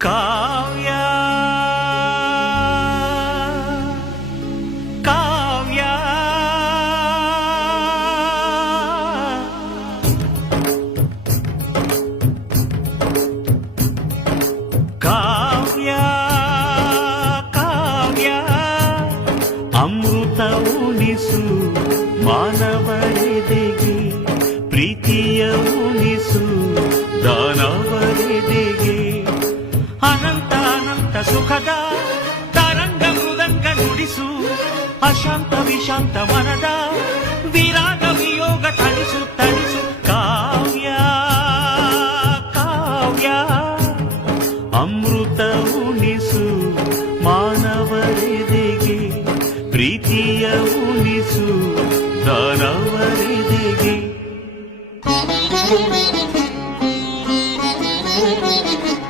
కావ్య కావ్య కావ్య ಕಾವ್ಯ ಅಮೃತ ಉಣಿಸು ಮಾನವರೆದೆಗೆ ಪ್ರೀತಿಯ ಉಣಿಸು ನುಡಿಸದ ತರಂಗ ಮೃದಂಗ ನುಡಿಸು ಅಶಾಂತ ವಿಶಾಂತ ಮನದ ವಿರಾಗ ವಿಯೋಗ ತಣಿಸು ತಣಿಸು ಕಾವ್ಯ ಕಾವ್ಯ ಅಮೃತ ಉಣಿಸು ಮಾನವರೆದೆಗೆ ಪ್ರೀತಿಯ ಉಣಿಸು ದಾನವರೆದೆಗೆ Thank you.